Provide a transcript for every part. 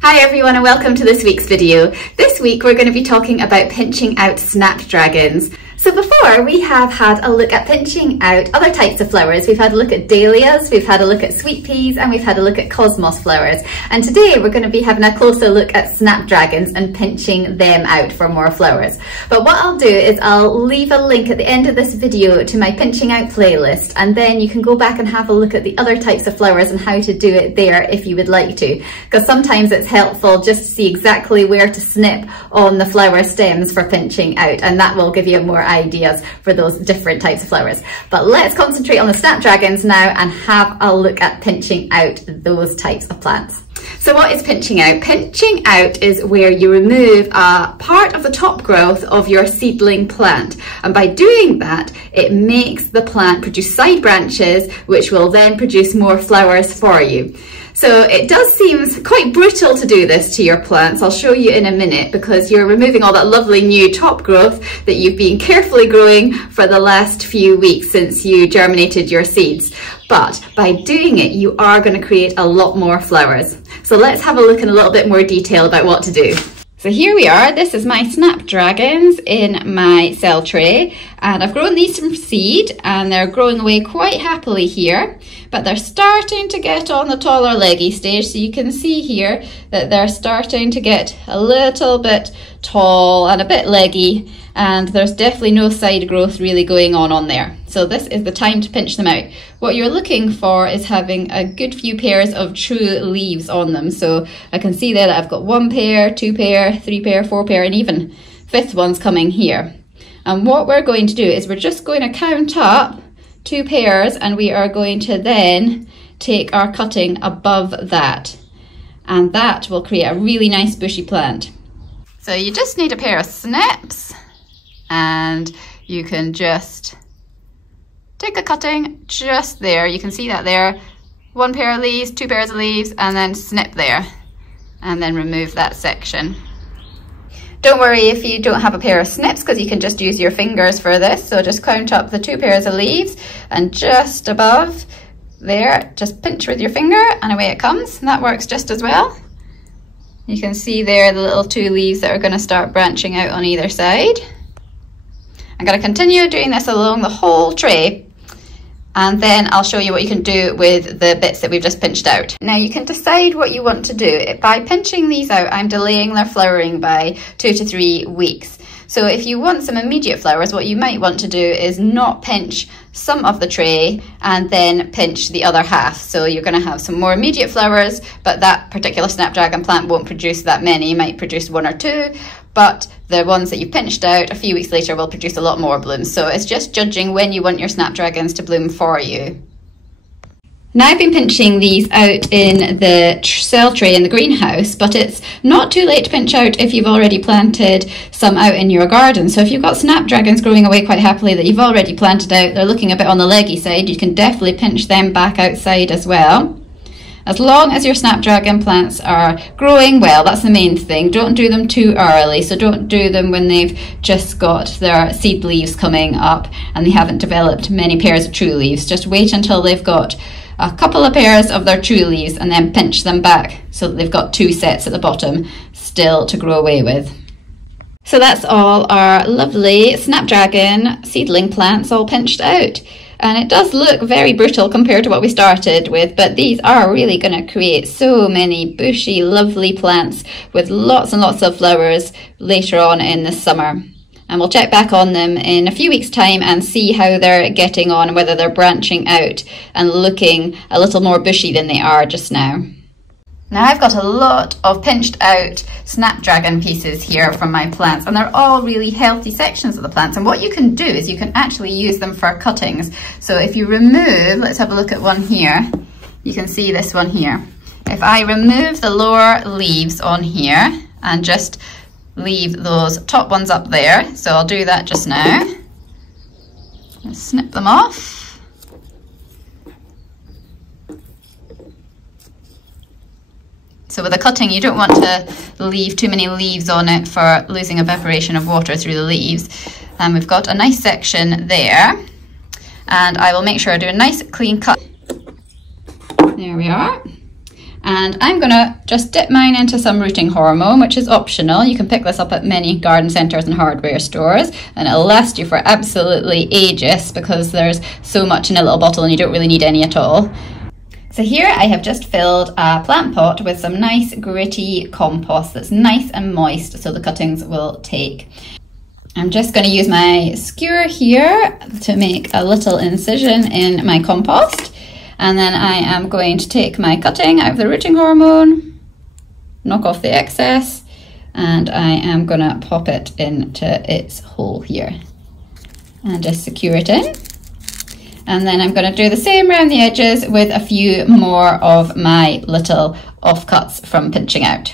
Hi everyone and welcome to this week's video. This week we're going to be talking about pinching out snapdragons. So before we have had a look at pinching out other types of flowers. We've had a look at dahlias, we've had a look at sweet peas, and we've had a look at cosmos flowers. And today we're going to be having a closer look at snapdragons and pinching them out for more flowers. But what I'll do is I'll leave a link at the end of this video to my pinching out playlist, and then you can go back and have a look at the other types of flowers and how to do it there if you would like to. Because sometimes it's helpful just to see exactly where to snip on the flower stems for pinching out, and that will give you more ideas for those different types of flowers. But let's concentrate on the snapdragons now and have a look at pinching out those types of plants. So what is pinching out? Pinching out is where you remove a part of the top growth of your seedling plant, and by doing that it makes the plant produce side branches which will then produce more flowers for you. So it does seem quite brutal to do this to your plants. I'll show you in a minute, because you're removing all that lovely new top growth that you've been carefully growing for the last few weeks since you germinated your seeds. But by doing it, you are going to create a lot more flowers. So let's have a look in a little bit more detail about what to do. So here we are, this is my snapdragons in my cell tray, and I've grown these from seed and they're growing away quite happily here, but they're starting to get on the taller leggy stage. So you can see here that they're starting to get a little bit tall and a bit leggy, and there's definitely no side growth really going on there. So this is the time to pinch them out. What you're looking for is having a good few pairs of true leaves on them. So I can see there that I've got 1 pair, 2 pair, 3 pair, 4 pair, and even 5th one's coming here. And what we're going to do is we're just going to count up 2 pairs, and we are going to then take our cutting above that. And that will create a really nice bushy plant. So you just need a pair of snips, and you can just take a cutting just there. You can see that there. 1 pair of leaves, 2 pairs of leaves, and then snip there, and then remove that section. Don't worry if you don't have a pair of snips, because you can just use your fingers for this. So just count up the 2 pairs of leaves, and just above there, just pinch with your finger and away it comes. And that works just as well. You can see there the little 2 leaves that are going to start branching out on either side. I'm going to continue doing this along the whole tray, and then I'll show you what you can do with the bits that we've just pinched out. Now you can decide what you want to do. By pinching these out, I'm delaying their flowering by 2 to 3 weeks. So if you want some immediate flowers, what you might want to do is not pinch some of the tray and then pinch the other half. So you're going to have some more immediate flowers, but that particular snapdragon plant won't produce that many. It might produce 1 or 2, but the ones that you pinched out a few weeks later will produce a lot more blooms. So it's just judging when you want your snapdragons to bloom for you. Now I've been pinching these out in the cell tray in the greenhouse, but it's not too late to pinch out if you've already planted some out in your garden. So if you've got snapdragons growing away quite happily that you've already planted out, they're looking a bit on the leggy side, you can definitely pinch them back outside as well. As long as your snapdragon plants are growing well, that's the main thing. Don't do them too early. So don't do them when they've just got their seed leaves coming up and they haven't developed many pairs of true leaves. Just wait until they've got a couple of pairs of their true leaves and then pinch them back so that they've got 2 sets at the bottom still to grow away with. So that's all our lovely snapdragon seedling plants all pinched out. And it does look very brutal compared to what we started with, but these are really going to create so many bushy, lovely plants with lots and lots of flowers later on in the summer. And we'll check back on them in a few weeks' time and see how they're getting on, whether they're branching out and looking a little more bushy than they are just now. Now I've got a lot of pinched out snapdragon pieces here from my plants, and they're all really healthy sections of the plants. And what you can do is you can actually use them for cuttings. So if you remove, let's have a look at one here. You can see this one here. If I remove the lower leaves on here and just leave those top ones up there, so I'll do that just now. Let's snip them off. So with a cutting, you don't want to leave too many leaves on it for losing evaporation of water through the leaves. And we've got a nice section there, and I will make sure I do a nice clean cut. There we are. And I'm gonna just dip mine into some rooting hormone, which is optional. You can pick this up at many garden centres and hardware stores, and it'll last you for absolutely ages because there's so much in a little bottle and you don't really need any at all. So here I have just filled a plant pot with some nice gritty compost that's nice and moist so the cuttings will take. I'm just going to use my skewer here to make a little incision in my compost, and then I am going to take my cutting out of the rooting hormone, knock off the excess, and I am going to pop it into its hole here and just secure it in. And then I'm going to do the same around the edges with a few more of my little offcuts from pinching out.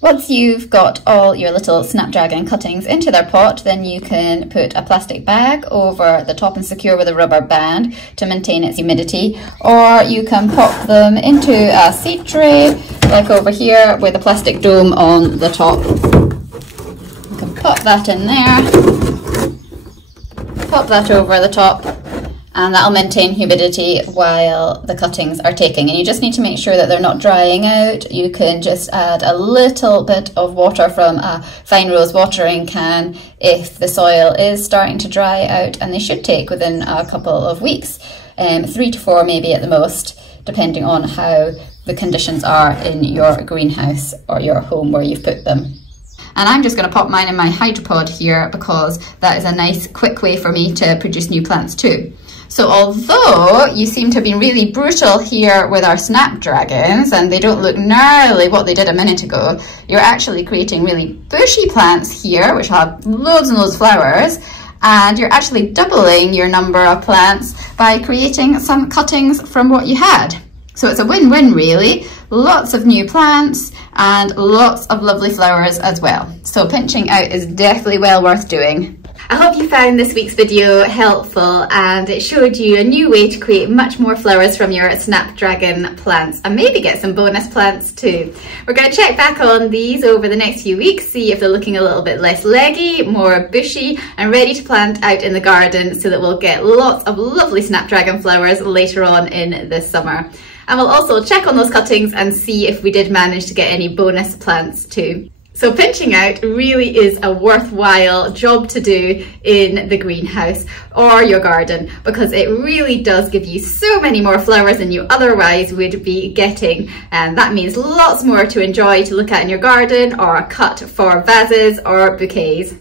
Once you've got all your little Snapdragon cuttings into their pot, then you can put a plastic bag over the top and secure with a rubber band to maintain its humidity, or you can pop them into a seed tray, like over here, with a plastic dome on the top. You can pop that in there, pop that over the top, and that'll maintain humidity while the cuttings are taking. And you just need to make sure that they're not drying out. You can just add a little bit of water from a fine rose watering can if the soil is starting to dry out, and they should take within a couple of weeks, 3 to 4 maybe at the most, depending on how the conditions are in your greenhouse or your home where you've put them. And I'm just going to pop mine in my hydropod here because that is a nice quick way for me to produce new plants too. So although you seem to have been really brutal here with our Snapdragons and they don't look gnarly what they did a minute ago, you're actually creating really bushy plants here which have loads and loads of flowers, and you're actually doubling your number of plants by creating some cuttings from what you had. So it's a win-win really. Lots of new plants and lots of lovely flowers as well. So pinching out is definitely well worth doing. I hope you found this week's video helpful and it showed you a new way to create much more flowers from your Snapdragon plants, and maybe get some bonus plants too. We're going to check back on these over the next few weeks, see if they're looking a little bit less leggy, more bushy and ready to plant out in the garden, so that we'll get lots of lovely Snapdragon flowers later on in the summer. And we'll also check on those cuttings and see if we did manage to get any bonus plants too. So pinching out really is a worthwhile job to do in the greenhouse or your garden, because it really does give you so many more flowers than you otherwise would be getting, and that means lots more to enjoy to look at in your garden or cut for vases or bouquets.